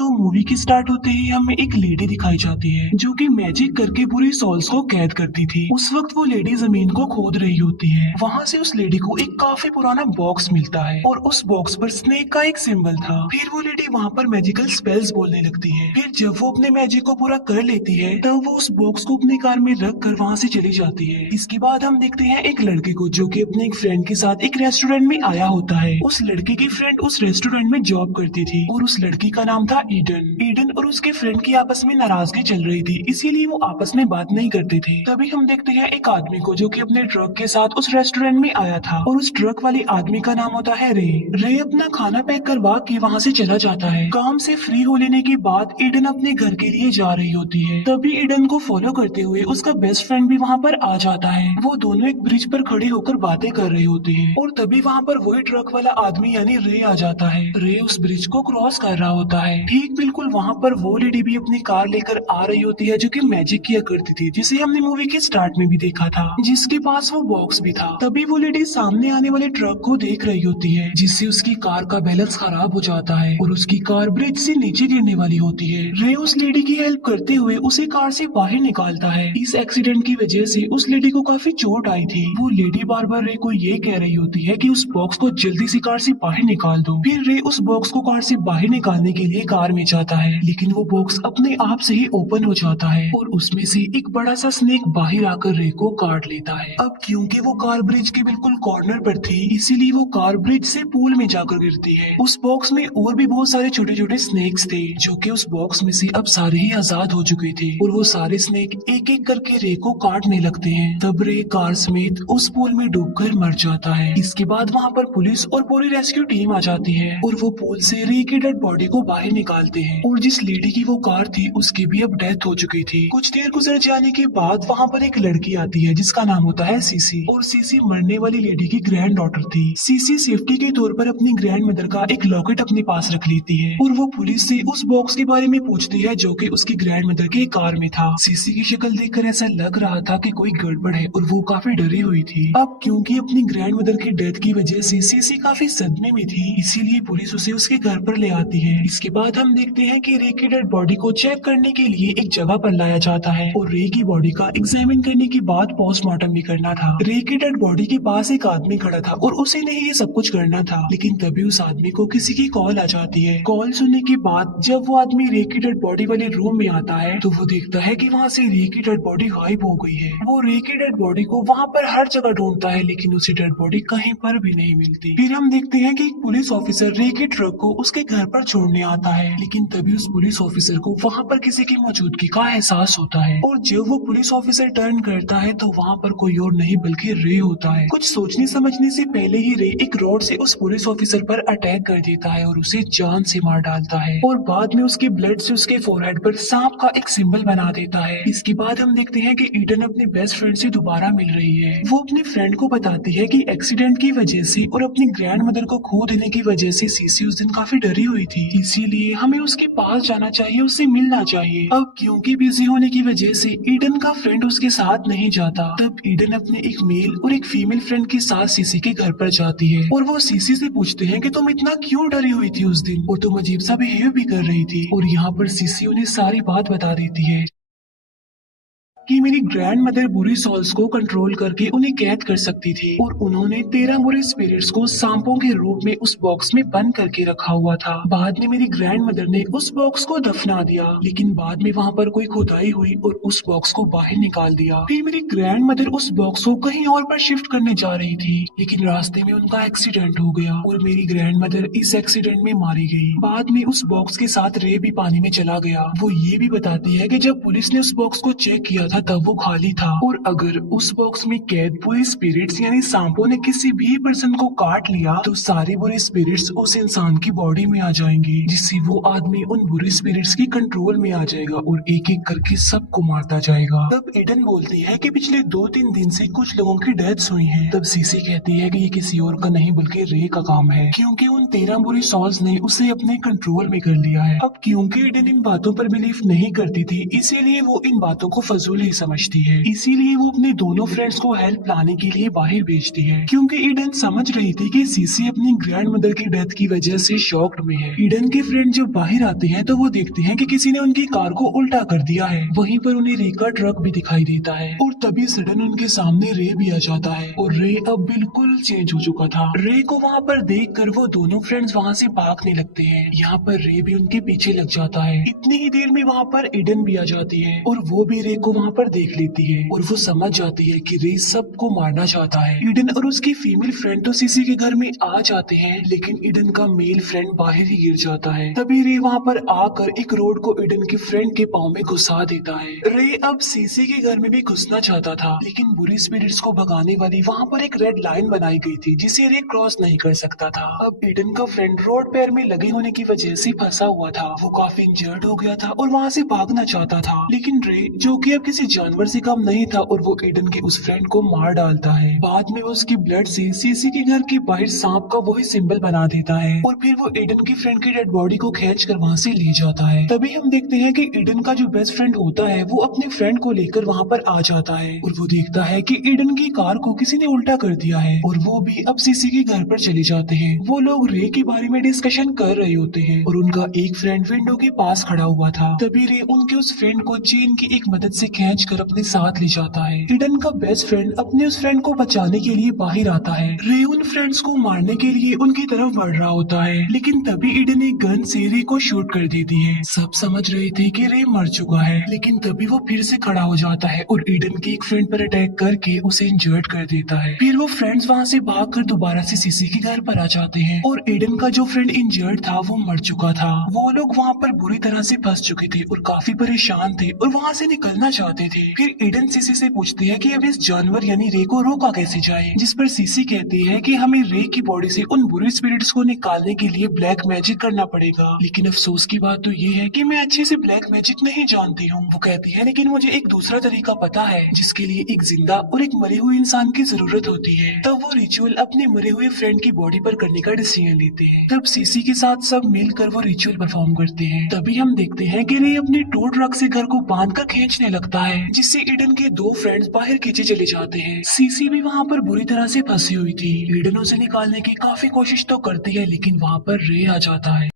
तो मूवी की स्टार्ट होते ही हमें एक लेडी दिखाई जाती है जो कि मैजिक करके पूरी सोल्स को कैद करती थी। उस वक्त वो लेडी जमीन को खोद रही होती है। वहाँ से उस लेडी को एक काफी पुराना बॉक्स मिलता है और उस बॉक्स पर स्नेक का एक सिंबल था। फिर वो लेडी वहाँ पर मैजिकल स्पेल्स बोलने लगती है। फिर जब वो अपने मैजिक को पूरा कर लेती है तब वो उस बॉक्स को अपनी कार में रख कर वहाँ से चली जाती है। इसके बाद हम देखते हैं एक लड़के को जो कि अपने एक फ्रेंड के साथ एक रेस्टोरेंट में आया होता है। उस लड़के की फ्रेंड उस रेस्टोरेंट में जॉब करती थी और उस लड़की का नाम था ईडन और उसके फ्रेंड की आपस में नाराजगी चल रही थी, इसीलिए वो आपस में बात नहीं करते थे। तभी हम देखते हैं एक आदमी को जो कि अपने ट्रक के साथ उस रेस्टोरेंट में आया था और उस ट्रक वाले आदमी का नाम होता है रे। रे अपना खाना पैक करवा के वहाँ से चला जाता है। काम से फ्री हो लेने के बाद ईडन अपने घर के लिए जा रही होती है। तभी ईडन को फॉलो करते हुए उसका बेस्ट फ्रेंड भी वहाँ पर आ जाता है। वो दोनों एक ब्रिज पर खड़े होकर बातें कर रहे होते हैं और तभी वहाँ पर वही ट्रक वाला आदमी यानी रे आ जाता है। रे उस ब्रिज को क्रॉस कर रहा होता है। ठीक बिल्कुल वहाँ पर वो लेडी भी अपनी कार लेकर आ रही होती है जो कि मैजिक किया करती थी, जिसे हमने मूवी के स्टार्ट में भी देखा था, जिसके पास वो बॉक्स भी था। तभी वो लेडी सामने आने वाले ट्रक को देख रही होती है जिससे उसकी कार का बैलेंस खराब हो जाता है और उसकी कार ब्रिज से नीचे गिरने वाली होती है। रे उस लेडी की हेल्प करते हुए उसे कार से बाहर निकालता है। इस एक्सीडेंट की वजह से उस लेडी को काफी चोट आई थी। वो लेडी बार बार रे को ये कह रही होती है कि उस बॉक्स को जल्दी से कार से बाहर निकाल दो। फिर रे उस बॉक्स को कार से बाहर निकालने के लिए कार में जाता है, लेकिन वो बॉक्स अपने आप से ही ओपन हो जाता है और उसमें से एक बड़ा सा स्नेक बाहर आकर रे को काट लेता है। अब क्योंकि वो कार ब्रिज के बिल्कुल कॉर्नर पर थी, इसीलिए वो कार ब्रिज से पूल में जाकर गिरती है। उस बॉक्स में और भी बहुत सारे छोटे छोटे स्नेक्स थे जो कि उस बॉक्स में से अब सारे ही आजाद हो चुके थे और वो सारे स्नेक एक एक करके रे को काटने लगते हैं। तब रे कार समेत उस पूल में डूबकर मर जाता है। इसके बाद वहाँ पर पुलिस और पूरी रेस्क्यू टीम आ जाती है और वो पूल से रे की डेड बॉडी को बाहर निकालते हैं और जिस लेडी की वो कार थी उसकी भी अब डेथ हो चुकी थी। कुछ देर गुजर जाने के बाद वहाँ पर एक लड़की आती है जिसका नाम होता है सीसी और सीसी मरने वाली लेडी की ग्रैंड डॉटर थी। सीसी सेफ्टी के तौर पर अपनी ग्रैंड मदर का एक लॉकेट अपने पास रख लेती है और वो पुलिस से उस बॉक्स के बारे में पूछती है जो कि उसकी ग्रैंड मदर के कार में था। सीसी की शक्ल देखकर ऐसा लग रहा था कि कोई गड़बड़ है और वो काफी डरी हुई थी। अब क्योंकि अपनी ग्रैंड मदर की डेथ की वजह से सीसी काफी सदमे में थी, इसीलिए पुलिस उसे उसके घर पर ले आती है। इसके बाद हम देखते हैं कि रे की डेड बॉडी को चेक करने के लिए एक जगह पर लाया जाता है और रे की बॉडी का एग्जामिन करने के बाद पोस्टमार्टम भी करना था। रे की डेड बॉडी के पास एक आदमी खड़ा था और उसे नहीं ये सब कुछ करना था, लेकिन तभी उस आदमी को किसी की कॉल आ जाती है। कॉल सुनने के बाद जब वो आदमी रे की डेड बॉडी वाले रूम में आता है तो वो देखता है कि वहाँ से रे की डेड बॉडी गायब हो गई है। वो रे की डेड बॉडी को वहाँ पर हर जगह ढूंढता है लेकिन उसे डेड बॉडी कहीं पर भी नहीं मिलती। फिर हम देखते हैं कि एक पुलिस ऑफिसर रे के ट्रक को उसके घर पर छोड़ने आता है, लेकिन तभी उस पुलिस ऑफिसर को वहाँ पर किसी की मौजूदगी का एहसास होता है और जब वो पुलिस ऑफिसर टर्न करता है तो वहाँ पर कोई और नहीं बल्कि रे होता है। कुछ सोचने समझने से पहले ही रे एक रॉड से उस पुलिस ऑफिसर पर अटैक कर देता है और उसे जान से मार डालता है और बाद में उसके ब्लड से उसके फोरहेड पर सांप का एक सिंबल बना देता है। इसके बाद हम देखते हैं कि ईडन अपने बेस्ट फ्रेंड से दोबारा मिल रही है। वो अपने फ्रेंड को बताती है कि एक्सीडेंट की वजह से और अपनी ग्रैंड मदर को खो देने की वजह से सीसी उस दिन काफी डरी हुई थी, इसीलिए हमें उसके पास जाना चाहिए, उससे मिलना चाहिए। अब क्योंकि बिजी होने की वजह से ईडन का फ्रेंड उसके साथ नहीं जाता, तब ईडन अपने एक मेल और एक फीमेल फ्रेंड के साथ सीसी के घर पर जाती है और वो सीसी से पूछते हैं कि तुम इतना क्यों डरी हुई थी उस दिन और तुम अजीब सा बिहेव भी कर रही थी। और यहाँ पर सीसी उन्हें सारी बात बता देती है कि मेरी ग्रैंड मदर बुरी सोल्स को कंट्रोल करके उन्हें कैद कर सकती थी और उन्होंने 13 बुरे स्पिरिट्स को सांपों के रूप में उस बॉक्स में बंद करके रखा हुआ था। बाद में मेरी ग्रैंड मदर ने उस बॉक्स को दफना दिया, लेकिन बाद में वहाँ पर कोई खुदाई हुई और उस बॉक्स को बाहर निकाल दिया। फिर मेरी ग्रैंड मदर उस बॉक्स को कहीं और पर शिफ्ट करने जा रही थी, लेकिन रास्ते में उनका एक्सीडेंट हो गया और मेरी ग्रैंड मदर इस एक्सीडेंट में मारी गई। बाद में उस बॉक्स के साथ रे भी पानी में चला गया। वो ये भी बताती है कि जब पुलिस ने उस बॉक्स को चेक किया था तब वो खाली था और अगर उस बॉक्स में कैद बुरे स्पिरिट्स यानी सांपों ने किसी भी पर्सन को काट लिया तो सारे बुरे स्पिरिट्स उस इंसान की बॉडी में आ जाएंगे, जिससे वो आदमी उन बुरे स्पिरिट्स की कंट्रोल में आ जाएगा और एक एक करके सबको मारता जाएगा। तब ईडन बोलती है कि पिछले 2-3 दिन से कुछ लोगों की डेथ्स हुई हैं। तब सीसी कहती है कि ये किसी और का नहीं बल्कि रे का काम है, क्योंकि उन 13 बुरी सॉल्स ने उसे अपने कंट्रोल में कर लिया है। अब क्योंकि ईडन इन बातों पर बिलीव नहीं करती थी, इसीलिए वो इन बातों को फजूल ही नहीं समझती है, इसीलिए वो अपने दोनों फ्रेंड्स को हेल्प लाने के लिए बाहर भेजती है, क्योंकि ईडन समझ रही थी कि सीसी अपनी ग्रैंड मदर की डेथ की वजह से शॉक्ड में है। ईडन के फ्रेंड जब बाहर आते हैं तो वो देखते हैं कि किसी ने उनकी कार को उल्टा कर दिया है। वहीं पर उन्हें रे का ट्रक भी दिखाई देता है और तभी सडन उनके सामने रे भी आ जाता है और रे अब बिल्कुल चेंज हो चुका था। रे को वहाँ पर देख कर वो दोनों फ्रेंड्स वहाँ से भागने लगते हैं। यहाँ पर रे भी उनके पीछे लग जाता है। इतनी ही देर में वहाँ पर ईडन भी आ जाती है और वो भी रे को वहाँ पर देख लेती है और वो समझ जाती है कि रे सबको मारना चाहता है। ईडन और उसकी फीमेल फ्रेंड तो सीसी के घर में आ जाते हैं, लेकिन ईडन का मेल फ्रेंड बाहर ही गिर जाता है। तभी रे वहाँ पर आकर एक रोड को ईडन के फ्रेंड के पाँव में घुसा देता है। रे अब सीसी के घर में भी घुसना चाहता था, लेकिन बुरी स्पिरिट्स को भगाने वाली वहाँ पर एक रेड लाइन बनाई गई थी जिसे रे क्रॉस नहीं कर सकता था। अब ईडन का फ्रेंड रोड पैर में लगे होने की वजह से फंसा हुआ था। वो काफी इंजर्ड हो गया था और वहाँ से भागना चाहता था, लेकिन रे जो कि अब किसी जानवर से कम नहीं था और वो ईडन के उस फ्रेंड को मार डालता है। बाद में वो उसकी ब्लड से सीसी के घर के बाहर सांप का वही सिंबल बना देता है और फिर वो ईडन की फ्रेंड की डेड बॉडी को खींच कर वहाँ से ले जाता है। तभी हम देखते हैं कि ईडन का जो बेस्ट फ्रेंड होता है वो अपने फ्रेंड को लेकर वहाँ पर आ जाता है और वो देखता है कि ईडन की कार को किसी ने उल्टा कर दिया है और वो भी अब सीसी के घर पर चले जाते हैं। वो लोग रे के बारे में डिस्कशन कर रहे होते हैं और उनका एक फ्रेंड विंडो के पास खड़ा हुआ था। तभी रे उनके उस फ्रेंड को चेन की एक मदद से खींच कर अपने साथ ले जाता है। ईडन का बेस्ट फ्रेंड अपने उस फ्रेंड को बचाने के लिए बाहर आता है। रे उन फ्रेंड्स को मारने के लिए उनकी तरफ बढ़ रहा होता है, लेकिन तभी ईडन एक गन से रे को शूट कर देती है। सब समझ रहे थे कि रे मर चुका है, लेकिन तभी वो फिर से खड़ा हो जाता है और ईडन के एक फ्रेंड पर अटैक करके उसे इंजर्ड कर देता है। फिर वो फ्रेंड्स वहाँ से भागकर दोबारा से सीसी के घर पर आ जाते हैं और ईडन का जो फ्रेंड इंजर्ड था वो मर चुका था। वो लोग वहाँ पर बुरी तरह से फंस चुके थे और काफी परेशान थे और वहाँ से निकलना चाहते थे। फिर ईडन सीसी से पूछते हैं कि अब इस जानवर यानी रे को रोका कैसे जाए, जिस पर सीसी कहती है कि हमें रे की बॉडी से उन बुरी स्पिरिट्स को निकालने के लिए ब्लैक मैजिक करना पड़ेगा। लेकिन अफसोस की बात तो ये है कि मैं अच्छे से ब्लैक मैजिक नहीं जानती हूँ। वो कहती है लेकिन मुझे एक दूसरा तरीका पता है जिसके लिए एक जिंदा और एक मरे हुए इंसान की जरूरत होती है। तब वो रिचुअल अपने मरे हुए फ्रेंड की बॉडी पर करने का डिसीजन लेते हैं। तब सीसी के साथ सब मिलकर वो रिचुअल परफॉर्म करते हैं। तभी हम देखते हैं कि रे अपनी टो ट्रक से घर को बांध कर खींचने लगता है, जिससे ईडन के दो फ्रेंड्स बाहर खींचे चले जाते हैं। सीसी भी वहाँ पर बुरी तरह से फंसी हुई थी। ईडन उसे निकालने की काफी कोशिश तो करती है, लेकिन वहाँ पर रे आ जाता है।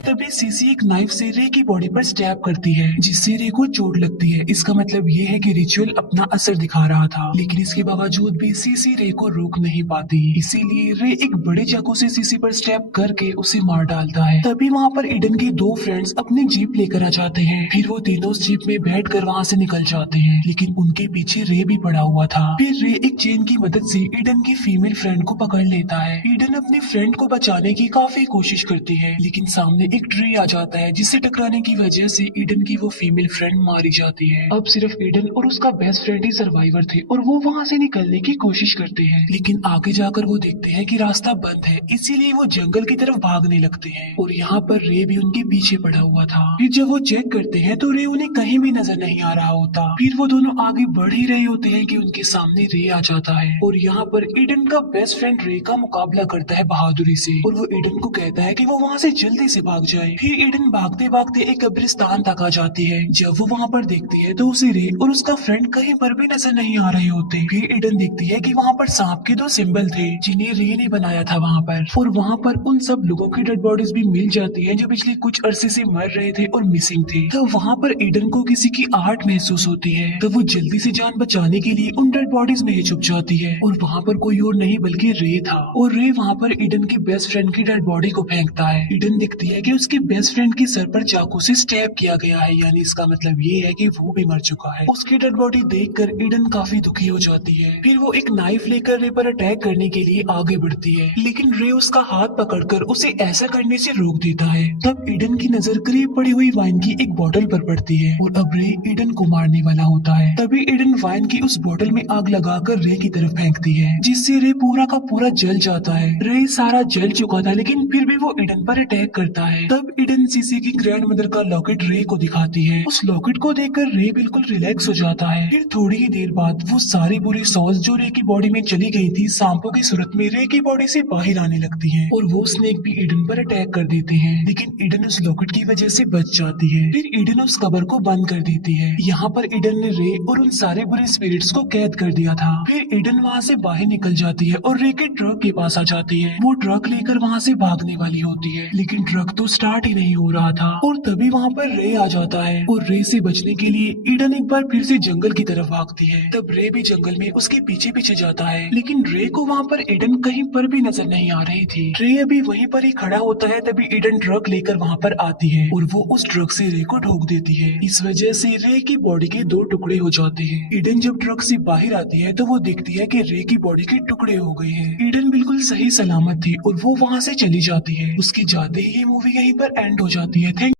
तभी सीसी एक नाइफ से रे की बॉडी पर स्टैब करती है, जिससे रे को चोट लगती है। इसका मतलब ये है कि रिचुअल अपना असर दिखा रहा था, लेकिन इसके बावजूद भी सीसी रे को रोक नहीं पाती। इसीलिए रे एक बड़े चाकू से सीसी पर स्टैब करके उसे मार डालता है। तभी वहाँ पर ईडन के दो फ्रेंड्स अपनी जीप लेकर आ जाते हैं। फिर वो तीनों उस जीप में बैठकर वहाँ से निकल जाते हैं, लेकिन उनके पीछे रे भी पड़ा हुआ था। फिर रे एक चेन की मदद से ईडन की फीमेल फ्रेंड को पकड़ लेता है। ईडन अपने फ्रेंड को बचाने की काफी कोशिश करती है, लेकिन सामने एक ट्री आ जाता है, जिससे टकराने की वजह से ईडन की वो फीमेल फ्रेंड मारी जाती है। अब सिर्फ ईडन और उसका बेस्ट फ्रेंड ही सर्वाइवर थे और वो वहाँ से निकलने की कोशिश करते हैं, लेकिन आगे जाकर वो देखते हैं कि रास्ता बंद है, इसीलिए वो जंगल की तरफ भागने लगते हैं और यहाँ पर रे भी उनके पीछे पड़ा हुआ था। फिर जब वो चेक करते हैं तो रे उन्हें कहीं भी नजर नहीं आ रहा होता। फिर वो दोनों आगे बढ़ ही रहे होते हैं कि उनके सामने रे आ जाता है और यहाँ पर ईडन का बेस्ट फ्रेंड रे का मुकाबला करता है बहादुरी से और वो ईडन को कहता है कि वो वहाँ से जल्दी से भाग जाए। फिर ईडन भागते भागते एक कब्रिस्तान तक आ जाती है। जब वो वहाँ पर देखती है तो उसे रे और उसका फ्रेंड कहीं पर भी नजर नहीं आ रहे होते। फिर ईडन देखती है कि वहाँ पर सांप के दो सिंबल थे जिन्हें रे ने बनाया था वहाँ पर, और वहाँ पर उन सब लोगों की डेड बॉडीज भी मिल जाती है जो पिछले कुछ अरसे से मर रहे थे और मिसिंग थे। तो वहाँ पर ईडन को किसी की आहट महसूस होती है, तो वो जल्दी से जान बचाने के लिए उन डेड बॉडीज में ही छुप जाती है और वहाँ पर कोई और नहीं बल्कि रे था और रे वहाँ पर ईडन के बेस्ट फ्रेंड की डेड बॉडी को फेंकता है। ईडन देखती है कि उसके बेस्ट फ्रेंड के सर पर चाकू से स्टैब किया गया है, यानी इसका मतलब ये है कि वो भी मर चुका है। उसकी डेड बॉडी देखकर ईडन काफी दुखी हो जाती है। फिर वो एक नाइफ लेकर रे पर अटैक करने के लिए आगे बढ़ती है, लेकिन रे उसका हाथ पकड़कर उसे ऐसा करने से रोक देता है। तब ईडन की नजर करीब पड़ी हुई वाइन की एक बोतल पर पड़ती है और अब रे ईडन को मारने वाला होता है। तभी ईडन वाइन की उस बोतल में आग लगाकर रे की तरफ फेंकती है, जिससे रे पूरा का पूरा जल जाता है। रे सारा जल चुका था, लेकिन फिर भी वो ईडन पर अटैक करता है है। तब ईडन सीसी की ग्रैंड मदर का लॉकेट रे को दिखाती है। उस लॉकेट को देखकर रे बिल्कुल रिलैक्स हो जाता है। फिर थोड़ी ही देर बाद वो सारी बुरी सॉल्स जो रे की बॉडी में चली गई थी सांपों की सूरत में रे की बॉडी से बाहर आने लगती हैं और वो स्नेक भी ईडन पर अटैक कर देते हैं, लेकिन ईडन उस लॉकेट की वजह से बच जाती है। फिर ईडन उस कबर को बंद कर देती है। यहाँ पर ईडन ने रे और उन सारे बुरे स्पिरिट्स को कैद कर दिया था। फिर ईडन वहाँ से बाहर निकल जाती है और रे के ट्रक के पास आ जाती है। वो ट्रक लेकर वहाँ से भागने वाली होती है, लेकिन ट्रक तो स्टार्ट ही नहीं हो रहा था और तभी वहाँ पर रे आ जाता है और रे से बचने के लिए ईडन एक बार फिर से जंगल की तरफ भागती है। तब रे भी जंगल में उसके पीछे पीछे जाता है, लेकिन रे को वहाँ पर ईडन कहीं पर भी नजर नहीं आ रही थी। रे अभी वहीं पर ही खड़ा होता है, तभी ईडन ट्रक लेकर वहाँ पर आती है और वो उस ट्रक से रे को ठोक देती है। इस वजह से रे की बॉडी के 2 टुकड़े हो जाते हैं। ईडन जब ट्रक से बाहर आती है तो वो देखती है कि रे की बॉडी के टुकड़े हो गए हैं। ईडन बिल्कुल सही सलामत थी और वो वहाँ से चली जाती है। उसके जाते ही ये मूवी यहीं पर एंड हो जाती है। थैंक